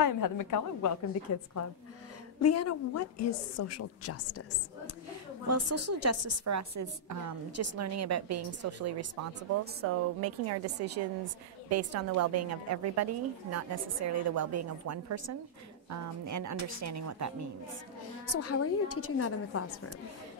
Hi, I'm Heather McCullough. Welcome to Kids Club. Leanna, what is social justice? Well, social justice for us is just learning about being socially responsible. So making our decisions based on the well-being of everybody, not necessarily the well-being of one person, and understanding what that means. So how are you teaching that in the classroom?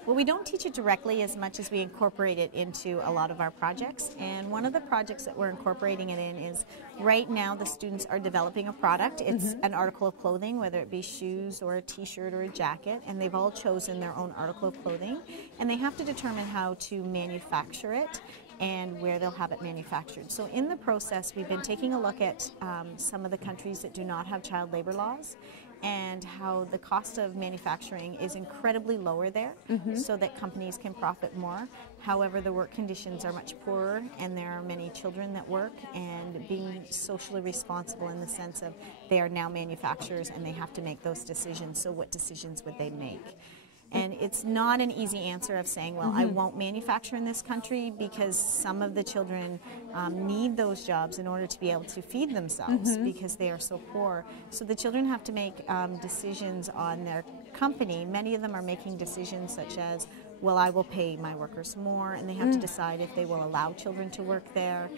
Well, we don't teach it directly as much as we incorporate it into a lot of our projects. And one of the projects that we're incorporating it in is right now the students are developing a product. It's an article of clothing, whether it be shoes or a t-shirt or a jacket, and they've all chosen their own article of clothing. And they have to determine how to manufacture it and where they'll have it manufactured. So in the process, we've been taking a look at some of the countries that do not have child labor laws and how the cost of manufacturing is incredibly lower there so that companies can profit more. However, the work conditions are much poorer and there are many children that work, and being socially responsible in the sense of they are now manufacturers and they have to make those decisions. So what decisions would they make? And it's not an easy answer of saying, well, I won't manufacture in this country, because some of the children need those jobs in order to be able to feed themselves because they are so poor. So the children have to make decisions on their company. Many of them are making decisions such as, well, I will pay my workers more, and they have to decide if they will allow children to work there.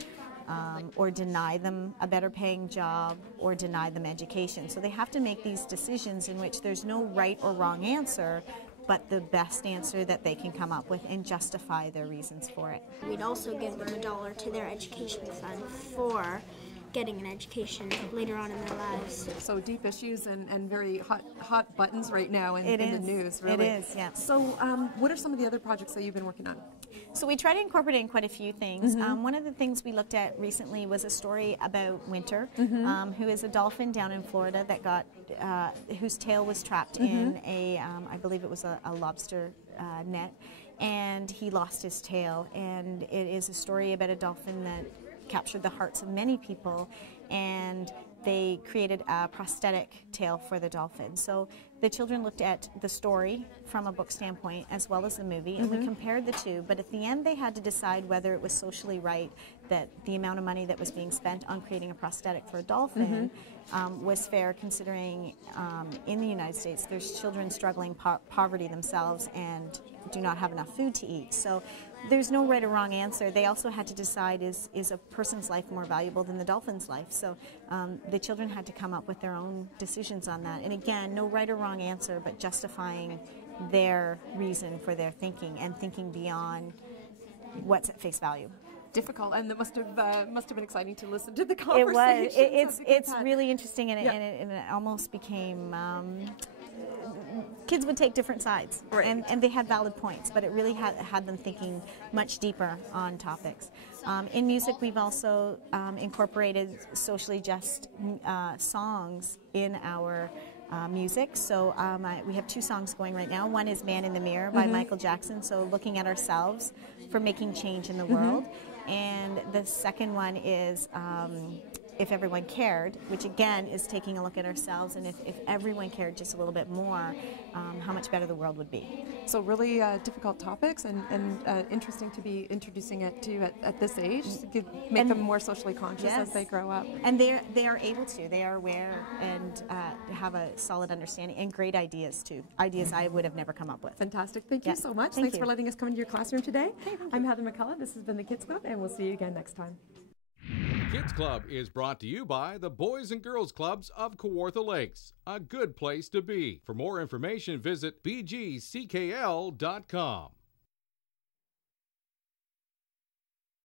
Or deny them a better paying job, or deny them education. So they have to make these decisions in which there's no right or wrong answer, but the best answer that they can come up with and justify their reasons for it. We'd also give them $1 to their education fund for getting an education later on in their lives. So deep issues and very hot buttons right now in the news, really. It is, yeah. So what are some of the other projects that you've been working on? So we try to incorporate in quite a few things. One of the things we looked at recently was a story about Winter, who is a dolphin down in Florida that got, whose tail was trapped in a, I believe it was a lobster net, and he lost his tail. And it is a story about a dolphin that captured the hearts of many people, and they created a prosthetic tail for the dolphin. So the children looked at the story from a book standpoint as well as the movie, and we compared the two, but at the end they had to decide whether it was socially right that the amount of money that was being spent on creating a prosthetic for a dolphin was fair, considering in the United States there's children struggling poverty themselves and do not have enough food to eat. So there's no right or wrong answer. They also had to decide, is a person's life more valuable than the dolphin's life? So the children had to come up with their own decisions on that. And again, no right or wrong answer, but justifying their reason for their thinking and thinking beyond what's at face value. Difficult, and it must have been exciting to listen to the conversation. It was. It's really interesting, and it almost became. Kids would take different sides, and they had valid points, but it really had them thinking much deeper on topics. In music, we've also incorporated socially just songs in our music. So we have two songs going right now. One is Man in the Mirror by Michael Jackson, so looking at ourselves for making change in the world. And the second one is If Everyone Cared, which again is taking a look at ourselves, and if everyone cared just a little bit more, how much better the world would be. So really difficult topics, and interesting to be introducing it to at this age, to make them more socially conscious as they grow up. And they are able to. They are aware and have a solid understanding, and great ideas too. Ideas I would have never come up with. Fantastic. Thank you so much. Thanks for letting us come into your classroom today. Okay, I'm Heather McCullough. This has been the Kids Club, and we'll see you again next time. Kids Club is brought to you by the Boys and Girls Clubs of Kawartha Lakes, a good place to be. For more information, visit bgckl.com.